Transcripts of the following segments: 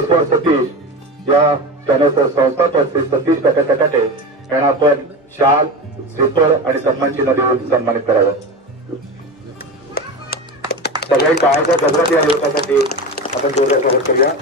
Sport Satish या चॅनलचा संस्थापक श्री सतीश टकाटे यांना आपण शाल, श्रीफळ आणि सन्मान चिन्ह देऊन सन्मानित करावं. सगळ्या काळाच्या गजरात या युवकासाठी आपण जोरदार स्वागत करूया.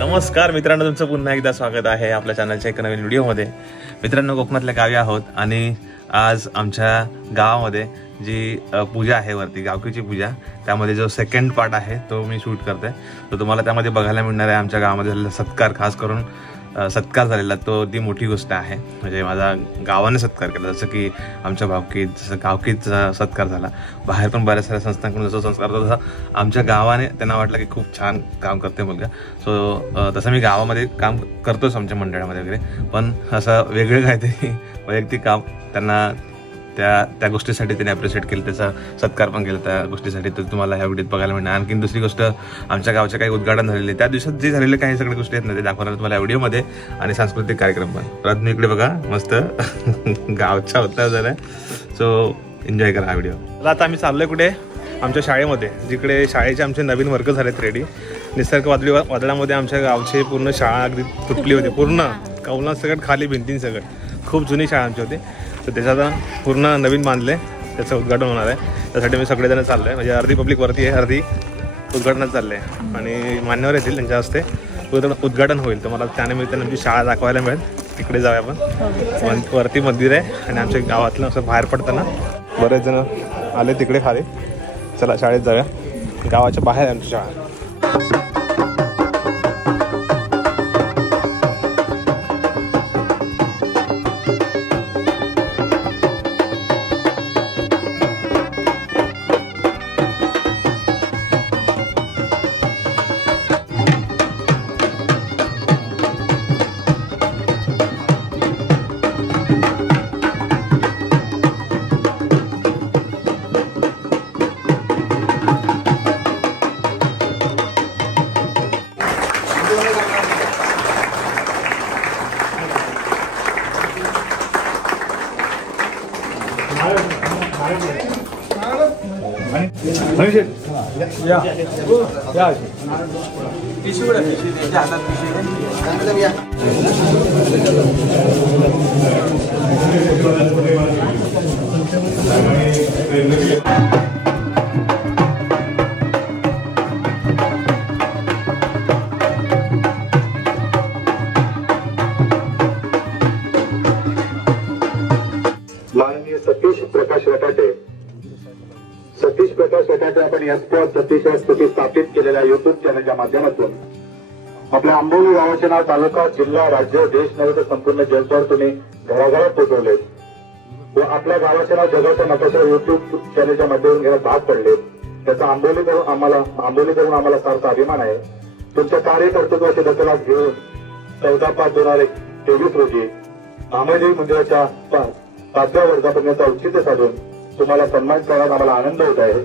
नमस्कार मित्रांनो, तुमचं पुन्हा एकदा स्वागत आहे आपल्या चॅनलच्या एका नवीन व्हिडिओमध्ये. मित्रांनो, कोकणातल्या गावी आहोत आणि आज आमच्या गावामध्ये जी पूजा आहे वरती, गावकीची पूजा, त्यामध्ये जो सेकंड पार्ट आहे तो मी शूट करते. तो तुम्हाला त्यामध्ये बघायला मिळणार आहे. आमच्या गावामध्ये झालेला सत्कार, खास करून सत्कार झालेला तो ती मोठी गोष्ट आहे. म्हणजे माझा गावाने सत्कार केला, जसं की आमच्या भावकीत जसं गावकीत सत्कार झाला. बाहेर पण बऱ्याच साऱ्या संस्थांकडून जसं संस्कार होता, तसा आमच्या गावाने त्यांना वाटलं की खूप छान काम करते मुलगा. सो तसं मी गावामध्ये काम करतोच आमच्या मंडळामध्ये वगैरे, पण असं वेगळं काहीतरी वैयक्तिक काम त्यांना त्या गोष्टीसाठी त्यांनी अप्रिशिएट केलं, त्याचा सत्कार पण केला त्या गोष्टीसाठी. तर तुम्हाला ह्या व्हिडिओत बघायला मिळणार. आणखीन दुसरी गोष्ट, आमच्या गावचे काही उद्घाटन झालेले, त्या दिवसात जे झालेले काही सगळ्या गोष्टी आहेत ना, ते दाखवणार तुम्हाला या व्हिडिओमध्ये. आणि सांस्कृतिक कार्यक्रम पण. राजू इकडे बघा, मस्त गावचा होता जरा. सो एन्जॉय करा हा व्हिडिओ. आता आम्ही चाललोय कुठे? आमच्या शाळेमध्ये, जिकडे शाळेचे आमचे नवीन वर्ग झालेत रेडी. निसर्ग वादळामध्ये आमच्या गावची पूर्ण शाळा अगदी तुटली होती, पूर्ण कौलां सगळं खाली, भिंतीन सगळं. खूप जुनी शाळा आमची होती. तर त्याचा पूर्ण नवीन बांधले, त्याचं उद्घाटन होणार आहे. त्यासाठी मी सगळेजण चाललो आहे. म्हणजे अर्धी पब्लिक वरती आहे, अर्धी उद्घाटनात चाललं आहे. आणि मान्यवर येतील, त्यांच्या हस्ते उद्घाटन होईल. तर मला त्यानिमित्तानं आमची शाळा दाखवायला मिळेल. तिकडे जाऊया आपण. वरती मंदिर आहे आणि आमच्या गावातलं असं बाहेर पडताना बरेच जण आले तिकडे खाली. चला शाळेत जाऊया. गावाच्या बाहेर आहे आमची शाळा. माननीय सतीश प्रकाश वटाटे आपण स्पोर्ट सतीश स्तुती स्थापित केलेल्या युट्यूब चॅनलच्या माध्यमातून आपल्या आंबोली गावाचे नाव तालुका, जिल्हा, राज्य, देश नव्हे तर संपूर्ण जगभर तुम्ही घराघरात पोहोचवले व आपल्या गावाचे नाव जगाच्या नकाशावर युट्यूब चॅनलच्या माध्यमातून घेण्यास भाग पडले. त्याचा आंबोली करून आम्हाला सारखा अभिमान आहे. तुमच्या कार्यकर्तृत्वाची दखल घेऊन 14/5/2023 रोजी महादेवी मंदिराच्या 5व्या वर्धापनाचं औचित्य साधून तुम्हाला सन्मान करण्यात आम्हाला आनंद होत आहे.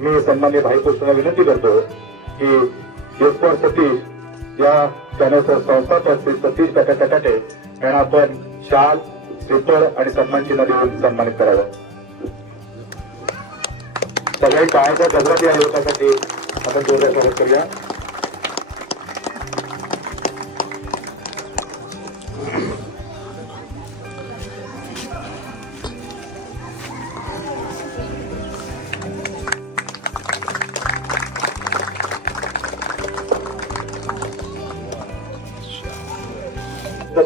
मी सन्माननीय भाईकृष्णाला विनंती करतो की स्पोर्ट सतीश या चॅनलचा संस्थापक श्री सतीश टकाटे यांना आपण शाल, श्रीफळ आणि सन्मान चिन्ह देऊन सन्मानित करावं. सगळ्या काळाच्या गजरात या युवकासाठी आपण जोरदार स्वागत करूया.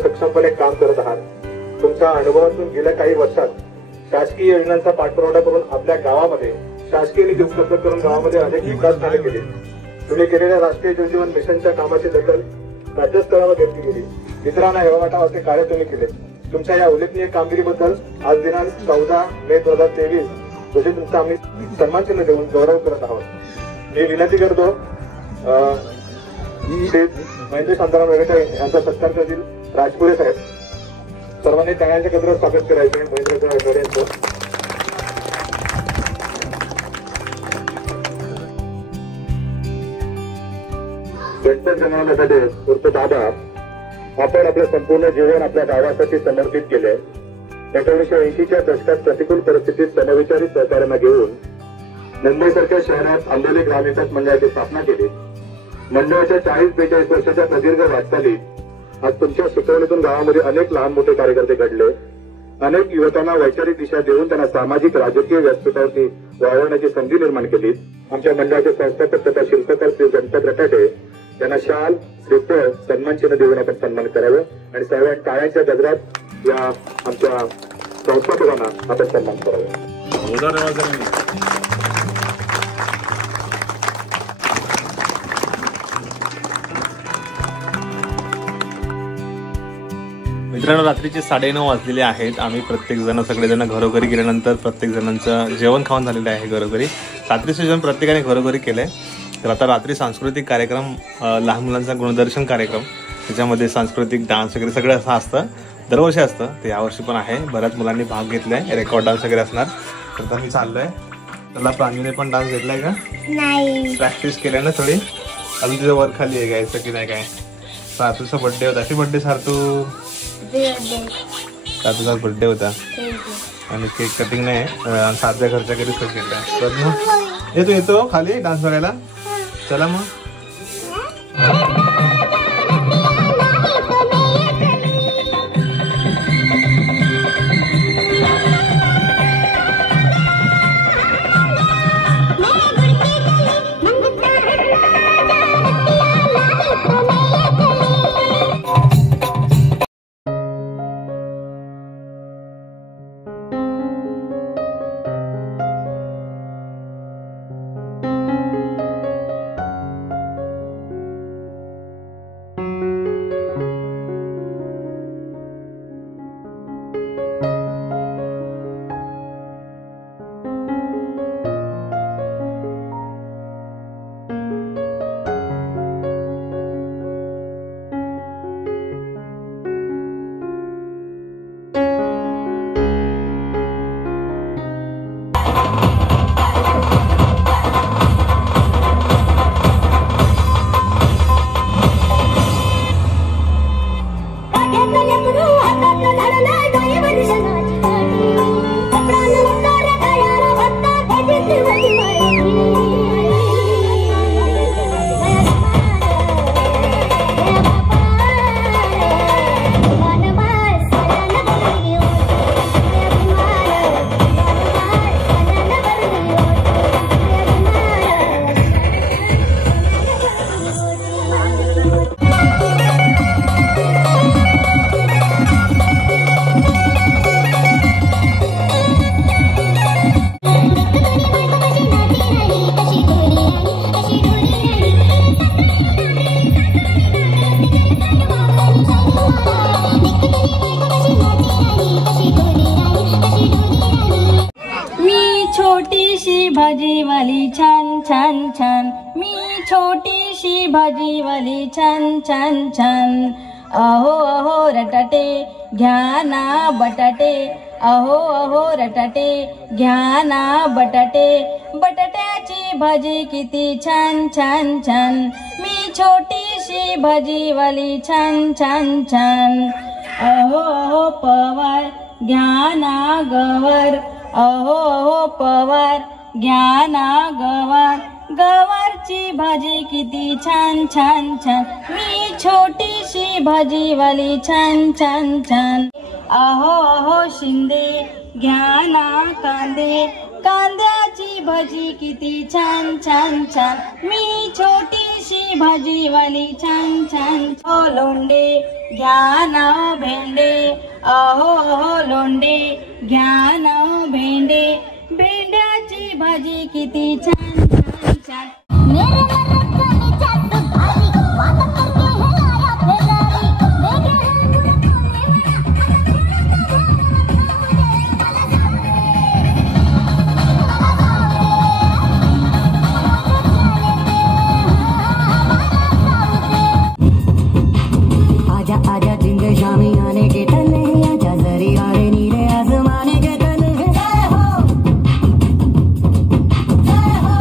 सक्षमपणे काम करत आहात. तुमच्या अनुभवातून गेल्या काही वर्षात शासकीय योजनांचा पाठपुरावा करून आपल्या गावामध्ये शासकीय निधी उपलब्ध करून गावामध्ये अनेक विकास कार्य केले. तुम्ही केलेल्या राष्ट्रीय जल जीवन मिशनच्या कामाची दखल राज्यस्तरावर घेतली गेली. इतरांना हेवा वाटावा असे कार्य तुम्ही केले. तुमच्या या उल्लेखनीय कामगिरीबद्दल आज दिनांक 14 मे 2023 रोजी तुमचा आम्ही सन्मान चिन्ह देऊन गौरव करत आहोत. मी विनंती करतो महेंद्र शांताराम वेगटे यांचा सत्कार करतील राजपुरे साहेब. सर्वांनी त्यांच्या कदरात स्वागत करायचे महेंद्र वेगटे यांचं. गणपत गणवण्यासाठी उर्फ दादा आपण आपलं संपूर्ण जीवन आपल्या गावासाठी समर्पित केले. 1980च्या दशकात प्रतिकूल परिस्थितीत समविचारी सहकार्यांना घेऊन मुंबईसारख्या शहरात आंबोली ग्रामविकास मंडळाची स्थापना केली. मंडळाच्या 40-42 वर्षाच्या प्रदीर्घ वाटचालीत आज तुमच्या शिकवणीतून गावामध्ये अनेक लहान मोठे कार्यकर्ते घडले. अनेक युवकांना वैचारिक दिशा देऊन त्यांना सामाजिक राजकीय व्यासपीठावरती वावरण्याची संधी निर्माण केली. आमच्या मंडळाचे संस्थापक तथा शिल्पकार श्री गणपत रटाटे यांना शाल, श्रीफळ, सन्मान चिन्ह देऊन आपण सन्मान करावं आणि सर्व टाळ्यांच्या गजरात या आमच्या संस्थापकांना आपण सन्मान करावं. मित्रांनो, रात्रीचे 9:30 वाजलेले आहेत. आम्ही प्रत्येकजण सगळेजण घरोघरी गेल्यानंतर प्रत्येक जणांचं जेवण खाऊन झालेलं आहे घरोघरी. रात्रीचं जेवण प्रत्येकाने घरोघरी केलंय. तर आता रात्री सांस्कृतिक कार्यक्रम, लहान मुलांचा गुणदर्शन कार्यक्रम, त्याच्यामध्ये सांस्कृतिक डान्स वगैरे सगळं असं असतं. दरवर्षी असतं, ते यावर्षी पण आहे. बऱ्याच मुलांनी भाग घेतलाय. रेकॉर्ड डान्स वगैरे असणार. तर आता मी चाललोय. त्याला प्रांजूने पण डान्स घेतलाय का? नाही, प्रॅक्टिस केल्या ना थोडी. अजून तुझं वर खाली आहे गायचं की नाही काय? सातूचा बर्थडे होता. अशी बर्थडे सातू सातूचा बर्थडे होता आणि केक कटिंग नाही, साध्या घरच्या घरीच केला. तर मग येतो खाली डान्स बघायला. चला मग. भाजीवाली छान छान छान, मी छोटीशी भाजीवाली छान छान छान. अहो अहो रटाटे घ्या ना बटाटे, अहो अहो रटाटे घ्या ना बटाटे. बटाट्याची भाजी किती छान छान छान, मी छोटीशी भाजीवाली छान छान छान. अहो अहो पवार घ्या ना गवार, अहो अहो पवार घ्या ना गवार. गवारची भाजी किती छान छान छान, मी छोटीशी भाजीवाली छान छान छान. अहो अहो शिंदे घ्या ना कांदे, कांद्याची भाजी किती छान छान छान, मी छोटीशी भाजीवाली छान छान. ओ लोंडे घ्या ना भेंडे, अहो अहो लोंडे घ्या ना भेंडे. भेंड्याची भाजी किती छान छान छान. आजा आजा जिंद शामी आने के तले, आजा जरी आरे नीले आसमाने के तले. जय हो जय हो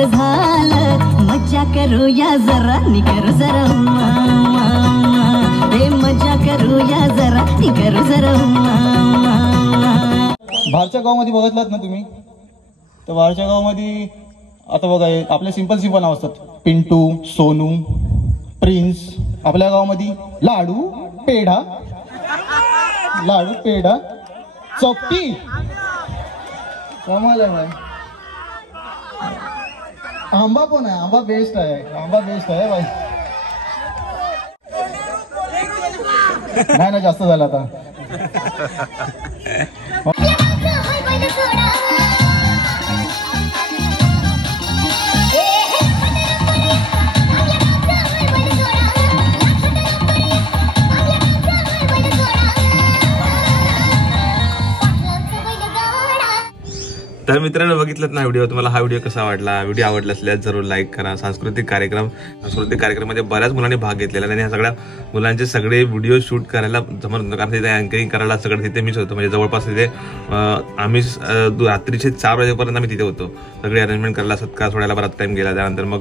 मस्त झालं, मज्जा करूया जरा नि करू जरा रे, मज्जा करूया जरा नि करू जरा बाहेरच्या गावामध्ये बघितलात ना तुम्ही, तर बाहेरच्या गावामध्ये आता बघा आपले सिंपल नाव असतात, पिंटू, सोनू, प्रिन्स. आपल्या गावामध्ये लाडू पेढा चौकी कमाल आहे भाई. आंबा पण आहे, आंबा बेस्ट आहे भाई. नाही ना जास्त झालं आता. तर मित्रांनो बघितलं ना व्हिडिओ, तुम्हाला हा व्हिडिओ कसा वाटला? व्हिडिओ आवडला असल्यास जरूर लाईक करा. सांस्कृतिक कार्यक्रमामध्ये बऱ्याच मुलांनी भाग घेतलेला आणि ह्या सगळ्या मुलांचे सगळे व्हिडिओ शूट करायला जमत नव्हतं, कारण तिथे अँकरिंग करायला सगळं तिथे मीच होतो. म्हणजे जवळपास तिथे आम्ही रात्रीचे 4 वाजेपर्यंत आम्ही तिथे होतो. सगळे अरेंजमेंट करायला, सत्कार सोडायला बराच टाइम गेला. त्यानंतर मग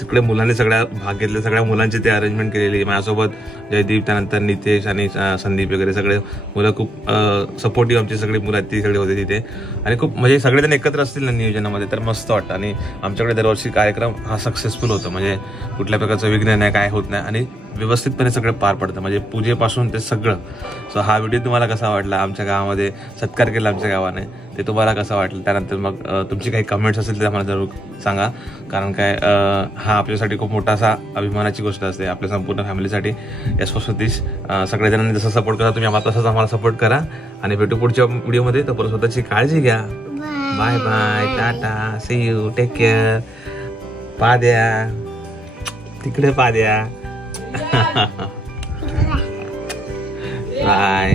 तिकडे मुलांनी सगळ्या भाग घेतले, सगळ्या मुलांची ते अरेंजमेंट केलेली. माझ्यासोबत जयदीप, त्यानंतर नितेश आणि संदीप वगैरे सगळे मुलं खूप सपोर्टिव्ह आमची सगळी मुलं ती सगळे होते तिथे. आणि खूप म्हणजे सगळेजण एकत्र असतील ना नियोजनामध्ये तर मस्त वाटतं. आणि आमच्याकडे दरवर्षी कार्यक्रम हा सक्सेसफुल होतो, म्हणजे कुठल्या प्रकारचं विघ्न नाही, काय होत नाही आणि व्यवस्थितपणे सगळं पार पडतं, म्हणजे पूजेपासून ते सगळं. सो हा व्हिडिओ तुम्हाला कसा वाटला? आमच्या गावामध्ये सत्कार केला आमच्या गावाने, ते तुम्हाला कसं वाटलं? त्यानंतर मग तुमची काही कमेंट्स असेल ते आम्हाला जरूर सांगा, कारण काय हा आपल्यासाठी खूप मोठा असा अभिमानाची गोष्ट असते, आपल्या संपूर्ण फॅमिलीसाठी. यशस्वतीश सगळ्या जसं सपोर्ट करा तुम्ही आम्हाला, तसंच आम्हाला सपोर्ट करा. आणि भेटू पुढच्या व्हिडिओमध्ये. तोपर्यंत स्वतःची काळजी घ्या. Bye bye, tata, see you, take care. पाद्या तिकडे पाद्या. बाय.